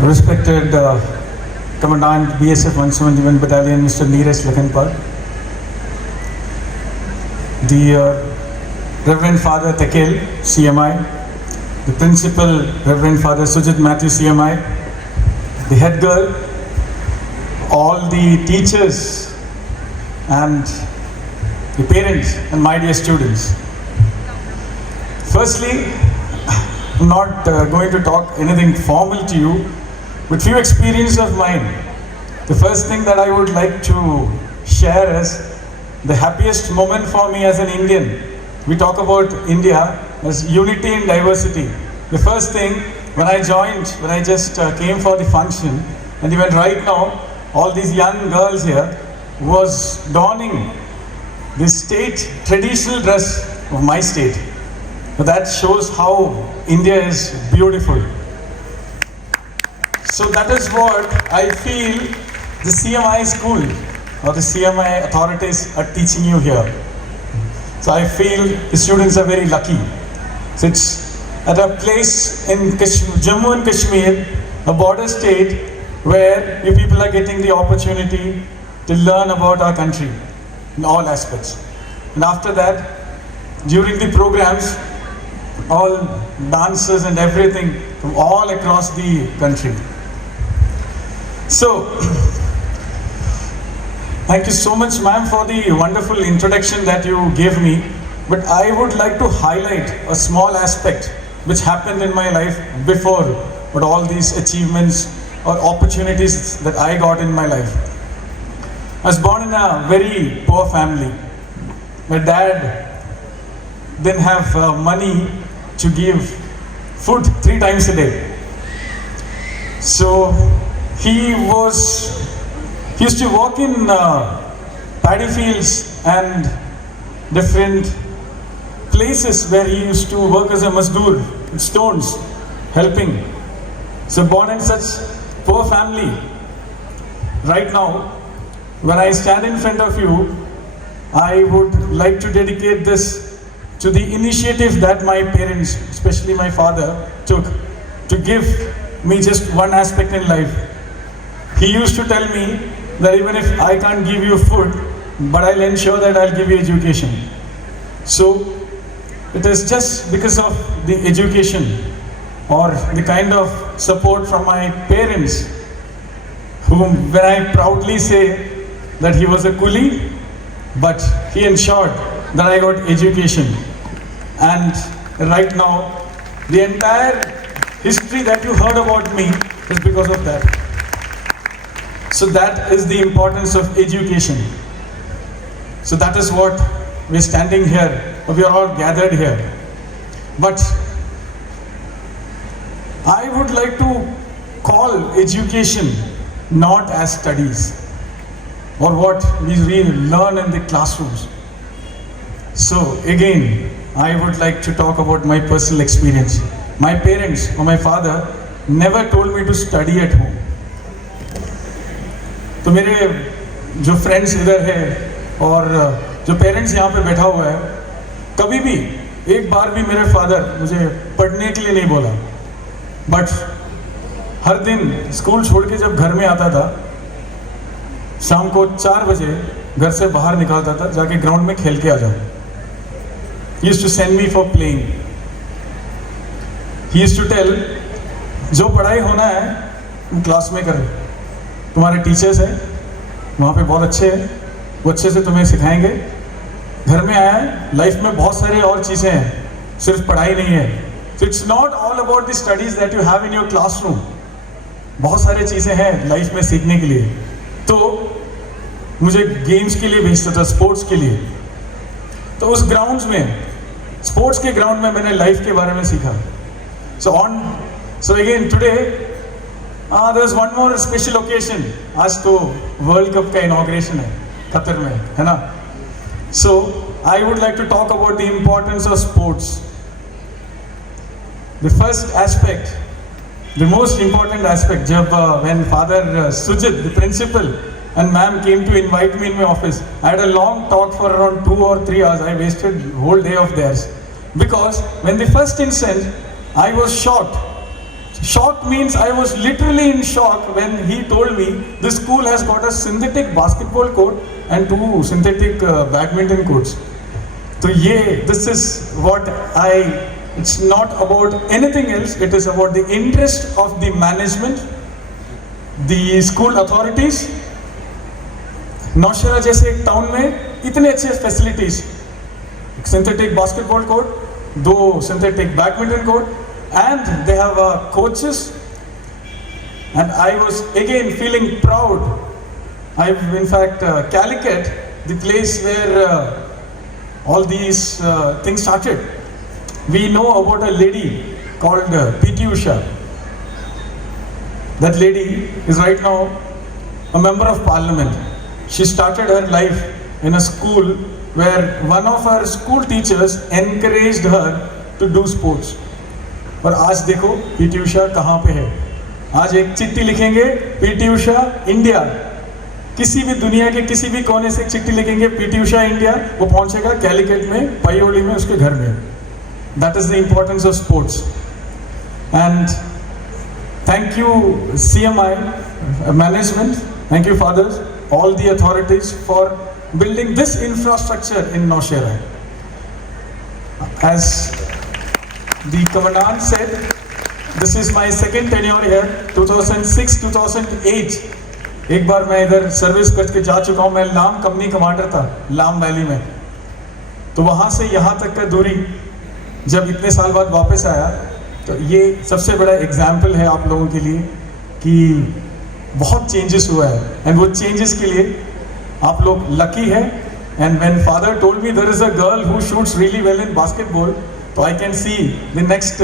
Respected Commandant BSF 171 Battalion, Mr. Neeraj Lakhanpal, the Reverend Father Tekel, CMI, the Principal Reverend Father Sujit Matthew, CMI, the head girl, all the teachers and the parents and my dear students. Firstly, I'm not going to talk anything formal to you, but few experiences of mine. The first thing that I would like to share is the happiest moment for me as an Indian. We talk about India as unity and diversity. The first thing when I just came for the function, and even right now, all these young girls here was donning the state traditional dress of my state. But that shows how India is beautiful. So that is what I feel the CMI school or the CMI authorities are teaching you here. So I feel the students are very lucky. So it's at a place in Jammu and Kashmir, a border state, where you people are getting the opportunity to learn about our country in all aspects. And after that, during the programs, all dancers and everything from all across the country. So, thank you so much, ma'am, for the wonderful introduction that you gave me. But I would like to highlight a small aspect which happened in my life before, but all these achievements or opportunities that I got in my life. I was born in a very poor family. My dad didn't have money to give food 3 times a day. So he used to work in paddy fields and different places where he used to work as a mazdoor, with stones, helping. So born in such poor family. Right now, when I stand in front of you, I would like to dedicate this to the initiative that my parents, especially my father, took to give me just one aspect in life. He used to tell me that even if I can't give you food, but I'll ensure that I'll give you education. So it is just because of the education or the kind of support from my parents, whom when I proudly say that he was a coolie, but he ensured that I got education. And right now, the entire history that you heard about me is because of that. So that is the importance of education. So that is what we're standing here, or we are all gathered here. But I would like to call education not as studies or what we really learn in the classrooms. So again, I would like to talk about my personal experience. My parents or my father never told me to study at home. तो मेरे जो friends इधर है और जो parents यहाँ पे बैठा हुआ है, कभी भी एक बार भी मेरे फादर मुझे पढ़ने के लिए नहीं बोला. बट हर दिन स्कूल छोड़ के जब घर में आता था, शाम को 4 बजे घर से बाहर निकलता था, जाके ग्राउंड में खेल के आ जाओ. He used to send me for playing. He used to tell, जो पढ़ाई होना है तुम क्लास में करो. तुम्हारे टीचर्स हैं वहाँ पे बहुत अच्छे हैं, वो अच्छे से तुम्हें सिखाएंगे. घर में आया है, लाइफ में बहुत सारी और चीज़ें हैं, सिर्फ पढ़ाई नहीं है. So it's not all about the studies that you have in your classroom. बहुत सारी चीज़ें हैं लाइफ में सीखने के लिए. तो मुझे गेम्स के लिए भेजता था, स्पोर्ट्स के लिए. तो उस ग्राउंड्स में, स्पोर्ट्स के ग्राउंड में मैंने लाइफ के बारे में सीखा. So again today there's one more special occasion. आज तो वर्ल्ड कप का इनॉग्रेशन है कतर में, है ना. So I would like to talk about the importance of sports. The first aspect, the most important aspect, when Father Sujit, the principal, and ma'am came to invite me in my office, I had a long talk for around 2 or 3 hours. I wasted whole day of theirs. Because when the first instant, I was shocked Shock means I was literally in shock when he told me this school has got a synthetic basketball court and 2 synthetic badminton courts. So this is what it's not about anything else, it is about the interest of the management, the school authorities. Nowshera जैसे एक town में इतने अच्छे facilities, synthetic basketball court, 2 synthetic badminton court, and they have coaches, and I was again feeling proud. I've in fact Calicut, the place where all these things started. We know about a lady called PT Usha. That lady is right now a member of parliament. She started her life in a school where one of her school teachers encouraged her to do sports. और आज देखो PT Usha कहाँ पे है. आज एक चिट्ठी लिखेंगे पीटी उषा इंडिया, किसी भी दुनिया के किसी भी कोने से चिट्ठी लिखेंगे पीटी उषा इंडिया, वो पहुंचेगा कैलिकट में, पायोली में, उसके घर में. That is the importance of sports. And thank you CMI management, thank you fathers, all the authorities for building this infrastructure in Naushera. As the commandant said, this is my second tenure here, 2006-2008. एक बार मैं इधर service करके जा चुका हूँ. मैं लाम company commander था, लाम वैली में. तो वहाँ से यहाँ तक का दूरी जब इतने साल बाद वापस आया, तो ये सबसे बड़ा एग्जाम्पल है आप लोगों के लिए कि बहुत चेंजेस हुआ है. एंड वो चेंजेस के लिए आप लोग लकी है. And when father told me there is a girl who shoots really well in basketball, तो I can see the next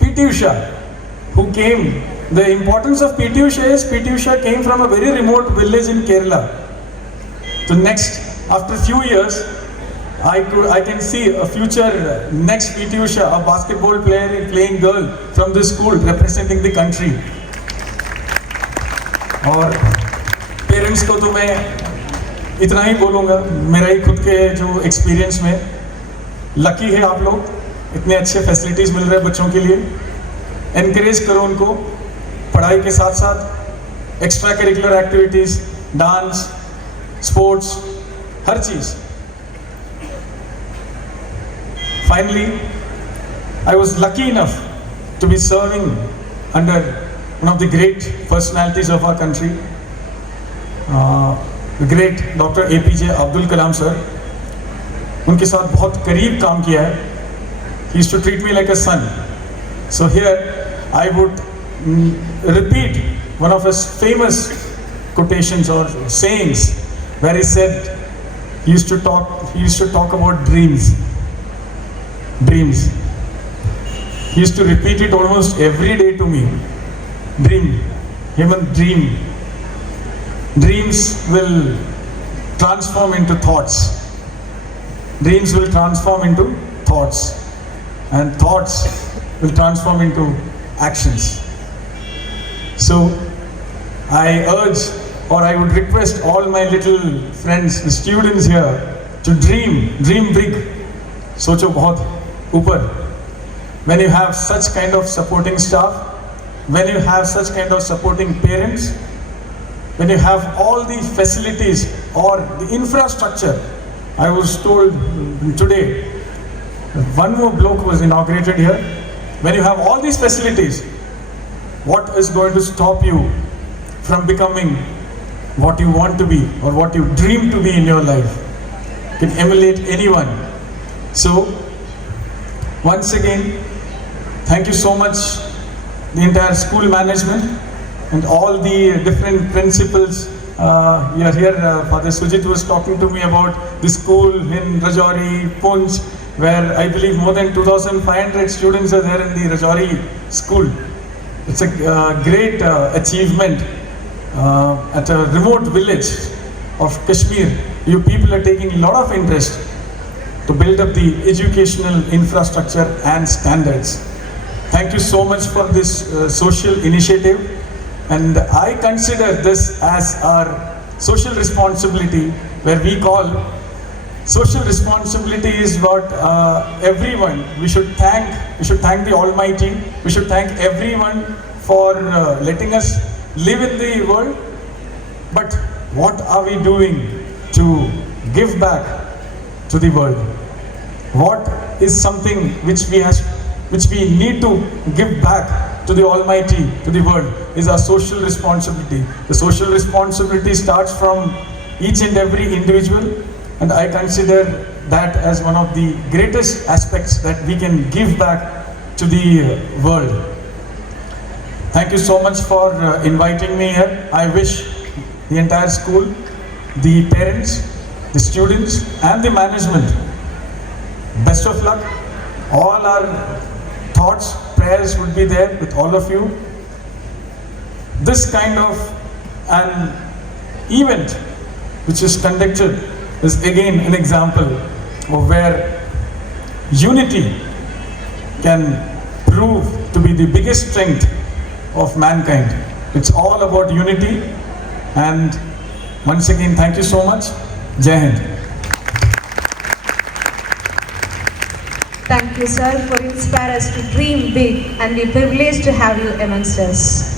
PT Usha who came. The importance of PT Usha is PT Usha came from a very remote village in Kerala. So next, after few years, I can see a future next PT Usha, a basketball player, playing girl from this school representing the country. और parents को तो मैं इतना ही बोलूँगा, मेरा ही खुद के जो एक्सपीरियंस में, लकी है आप लोग, इतने अच्छे फैसिलिटीज़ मिल रहे हैं बच्चों के लिए. एनकरेज करो उनको, पढ़ाई के साथ साथ extra curricular activities, dance, sports, हर चीज़. Finally I was lucky enough to be serving under one of the great personalities of our country, the great Dr. APJ Abdul Kalam sir. उनके साथ बहुत करीब काम किया है. He used to treat me like a son. So here I would repeat one of his famous quotations or sayings, where he said he used to talk about dreams. He used to repeat it almost every day to me. Dream, Hemant, dream. Dreams will transform into thoughts. Dreams will transform into thoughts. And thoughts will transform into actions. So, I urge, or I would request all my little friends, the students here, to dream big. Socho bahut upar. When you have such kind of supporting staff, when you have such kind of supporting parents, when you have all the facilities or the infrastructure. I was told today, one more block was inaugurated here. When you have all these facilities, what is going to stop you from becoming what you want to be or what you dream to be in your life? You can emulate anyone. So, once again, thank you so much, the entire school management and all the different principals. You are here, Father Sujit was talking to me about the school in Rajouri, Punch, where I believe more than 2,500 students are there in the Rajouri school. It's a great achievement at a remote village of Kashmir. You people are taking a lot of interest to build up the educational infrastructure and standards. Thank you so much for this social initiative, and I consider this as our social responsibility, where we call social responsibility is what everyone, we should thank the Almighty, we should thank everyone for letting us live in the world. But what are we doing to give back to the world? What is something which we need to give back to the Almighty, to the world, is our social responsibility. The social responsibility starts from each and every individual, and I consider that as one of the greatest aspects that we can give back to the world. Thank you so much for inviting me here. I wish the entire school, the parents, the students and the management best of luck. All our thoughts, prayers would be there with all of you. This kind of an event which is conducted is again an example of where unity can prove to be the biggest strength of mankind. It's all about unity, and once again thank you so much. Jai Hind. Thank you, sir, for inspiring us to dream big, and we're privileged to have you amongst us.